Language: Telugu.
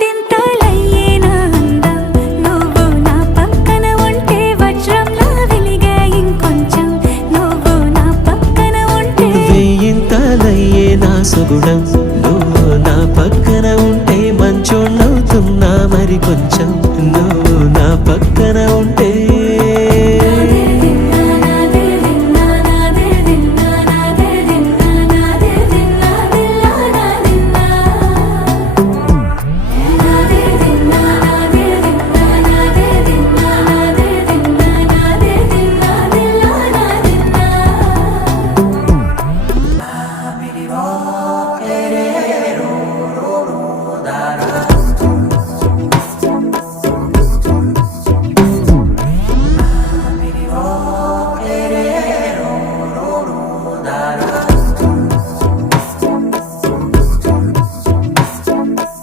వందింతలయ్యేనా అందం నువ్వు నా పక్కన ఉంటే వజ్రంలా వెలిగే ఇంకొంచెం నువ్వు నా పక్కన ఉంటే వేయింతలయ్యేనా సుగుణం నువ్వు నా పక్కన ఉంటే మంచోళ్ళవుతున్నా మరి కొంచెం